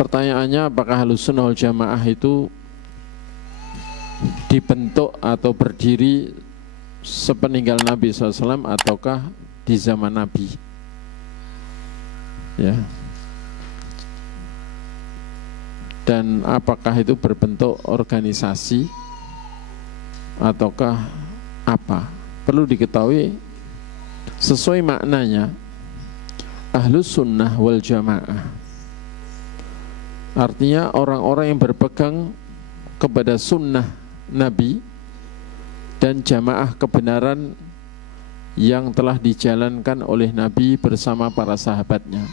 Pertanyaannya, apakah Ahlussunnah wal Jamaah itu dibentuk atau berdiri sepeninggal Nabi SAW ataukah di zaman Nabi? Ya. Dan apakah itu berbentuk organisasi ataukah apa? Perlu diketahui sesuai maknanya, Ahlussunnah wal Jamaah artinya orang-orang yang berpegang kepada sunnah Nabi dan jamaah kebenaran yang telah dijalankan oleh Nabi bersama para sahabatnya.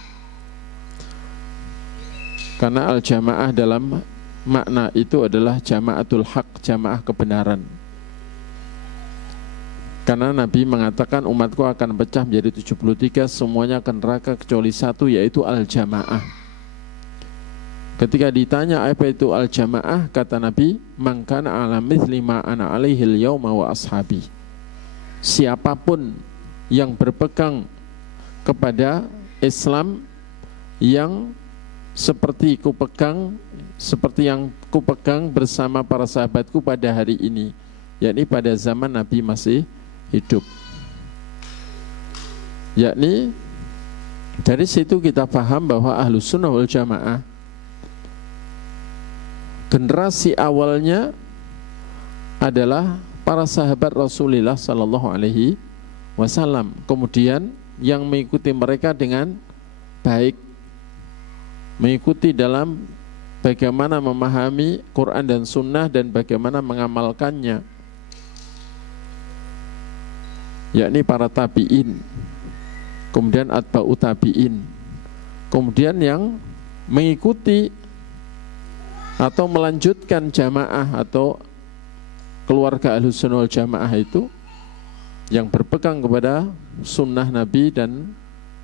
Karena al-jamaah dalam makna itu adalah jamaatul haq, jamaah kebenaran. Karena Nabi mengatakan umatku akan pecah menjadi 73, semuanya akan neraka kecuali satu, yaitu al-jamaah. Ketika ditanya apa itu al-jamaah, kata Nabi, man kana ala mithli ma ana alaihil yauma wa ashabi. Siapapun yang berpegang kepada Islam yang seperti yang kupegang bersama para sahabatku pada hari ini, yakni pada zaman Nabi masih hidup. Yakni dari situ kita paham bahwa Ahlussunnah wal Jamaah generasi awalnya adalah para sahabat Rasulullah Sallallahu Alaihi Wasallam. Kemudian yang mengikuti mereka dengan baik, mengikuti dalam bagaimana memahami Quran dan Sunnah dan bagaimana mengamalkannya, yakni para tabi'in, kemudian atba'u tabi'in, kemudian yang mengikuti atau melanjutkan jamaah atau keluarga Ahlussunnah wal Jamaah itu yang berpegang kepada sunnah Nabi dan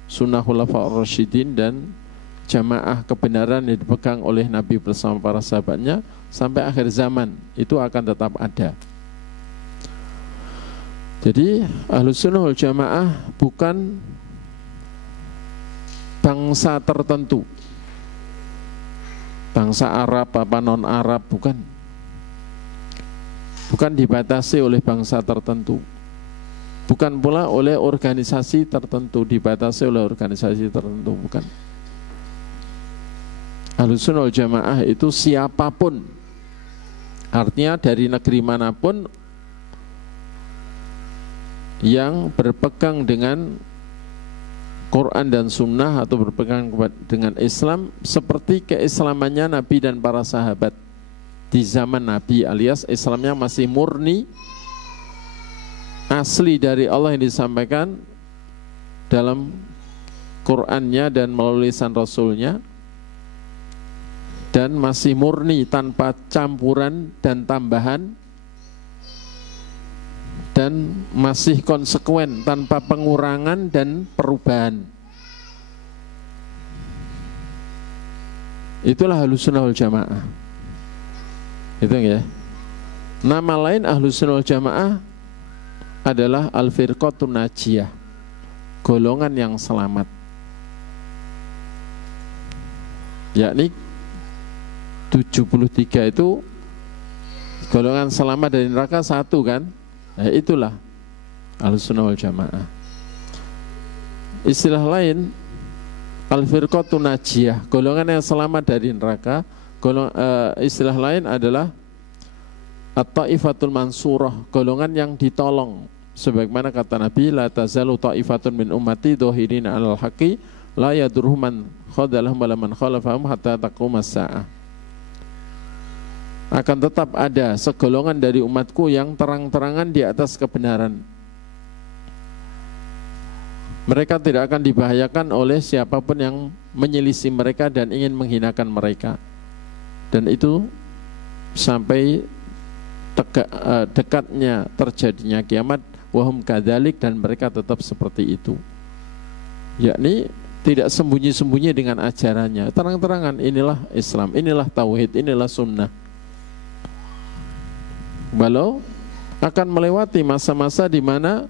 sunnah Khulafaur Rasyidin dan jamaah kebenaran yang dipegang oleh Nabi bersama para sahabatnya sampai akhir zaman, itu akan tetap ada. Jadi Ahlussunnah wal Jamaah bukan bangsa tertentu, bangsa Arab apa non-Arab, bukan dibatasi oleh bangsa tertentu, bukan pula oleh organisasi tertentu, dibatasi oleh organisasi tertentu, bukan. Ahlussunnah wal Jamaah itu siapapun, artinya dari negeri manapun yang berpegang dengan Quran dan Sunnah atau berpegang dengan Islam seperti keislamannya Nabi dan para sahabat di zaman Nabi, alias Islamnya masih murni, asli dari Allah yang disampaikan dalam Qurannya dan melalui lisan Rasulnya, dan masih murni tanpa campuran dan tambahan, dan masih konsekuen tanpa pengurangan dan perubahan. Itulah Ahlussunnah wal Jamaah. Itu ya. Nama lain Ahlussunnah wal Jamaah adalah Al-Firqatun Najiyah, golongan yang selamat. Yakni 73 itu golongan selamat dari neraka satu kan? Nah, itulah Ahlussunnah wal Jamaah. Istilah lain Al-Firqatun Najiyah, golongan yang selamat dari neraka. Istilah lain adalah At-Ta'ifatul Mansurah, golongan yang ditolong. Sebagaimana kata Nabi, la tazalu ta'ifatun min ummati dhahirina 'alal haqqi la yadurruhum man khadalahum wa man khalafahum hatta taqumas saah. Akan tetap ada segolongan dari umatku yang terang-terangan di atas kebenaran. Mereka tidak akan dibahayakan oleh siapapun yang menyelisih mereka dan ingin menghinakan mereka. Dan itu sampai dekatnya terjadinya kiamat, wahum kadzalik, dan mereka tetap seperti itu. Yakni tidak sembunyi-sembunyi dengan ajarannya, terang-terangan, inilah Islam, inilah tauhid, inilah sunnah. Walau akan melewati masa-masa di mana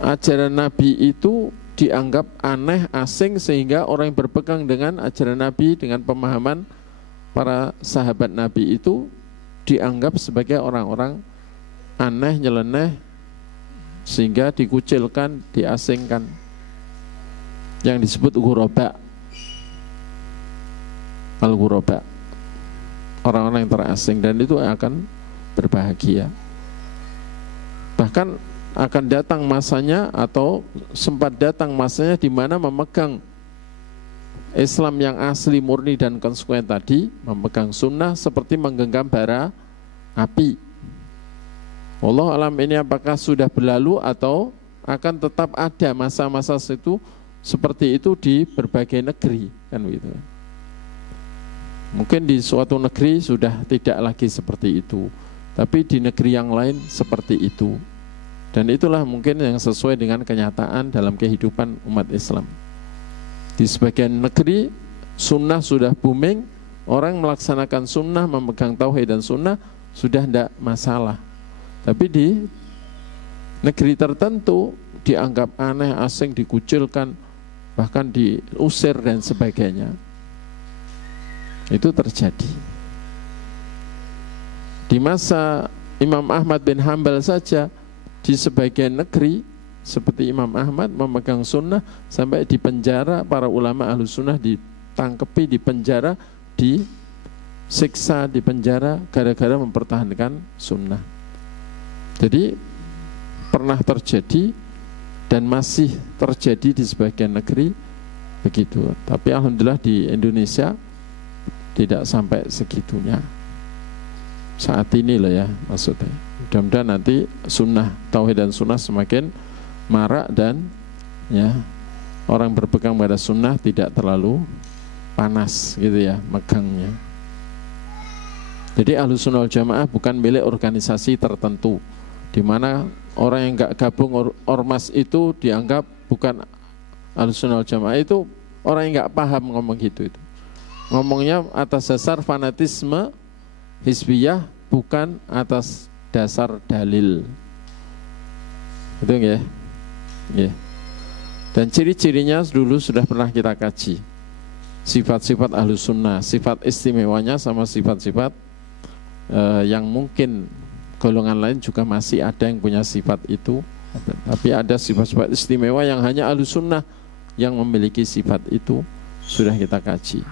ajaran Nabi itu dianggap aneh, asing, sehingga orang yang berpegang dengan ajaran Nabi, dengan pemahaman para sahabat Nabi itu dianggap sebagai orang-orang aneh, nyeleneh, sehingga dikucilkan, diasingkan, yang disebut ghuraba, al-ghuraba, orang-orang yang terasing, dan itu akan berbahagia. Bahkan akan datang masanya, atau sempat datang masanya, di mana memegang Islam yang asli, murni dan konsekuen tadi, memegang sunnah seperti menggenggam bara api. Wallahu alam, ini apakah sudah berlalu atau akan tetap ada masa-masa itu seperti itu di berbagai negeri, kan begitu. Mungkin di suatu negeri sudah tidak lagi seperti itu, tapi di negeri yang lain seperti itu. Dan itulah mungkin yang sesuai dengan kenyataan dalam kehidupan umat Islam. Di sebagian negeri sunnah sudah booming, orang melaksanakan sunnah, memegang tauhid dan sunnah sudah tidak masalah. Tapi di negeri tertentu dianggap aneh, asing, dikucilkan, bahkan diusir dan sebagainya. Itu terjadi. Di masa Imam Ahmad bin Hanbal saja, di sebagian negeri seperti Imam Ahmad memegang sunnah sampai di penjara, para ulama ahlu sunnah ditangkepi, di penjara, disiksa di penjara gara-gara mempertahankan sunnah. Jadi pernah terjadi dan masih terjadi di sebagian negeri begitu. Tapi alhamdulillah di Indonesia tidak sampai segitunya saat ini loh ya, maksudnya. Mudah-mudahan nanti sunnah, tauhid dan sunnah semakin marak, dan ya orang berpegang pada sunnah tidak terlalu panas gitu ya megangnya. Jadi Ahlus Sunnah wal Jamaah bukan milik organisasi tertentu, di mana orang yang nggak gabung ormas itu dianggap bukan Ahlus Sunnah wal Jamaah. Itu orang yang nggak paham ngomong gitu. Itu ngomongnya atas dasar fanatisme hizbiyah, bukan atas dasar dalil. Betul ya? Ya. Dan ciri-cirinya dulu sudah pernah kita kaji. Sifat-sifat Ahlus Sunnah, sifat istimewanya sama sifat-sifat yang mungkin golongan lain juga masih ada yang punya sifat itu. Tapi ada sifat-sifat istimewa yang hanya Ahlus Sunnah yang memiliki sifat itu, sudah kita kaji.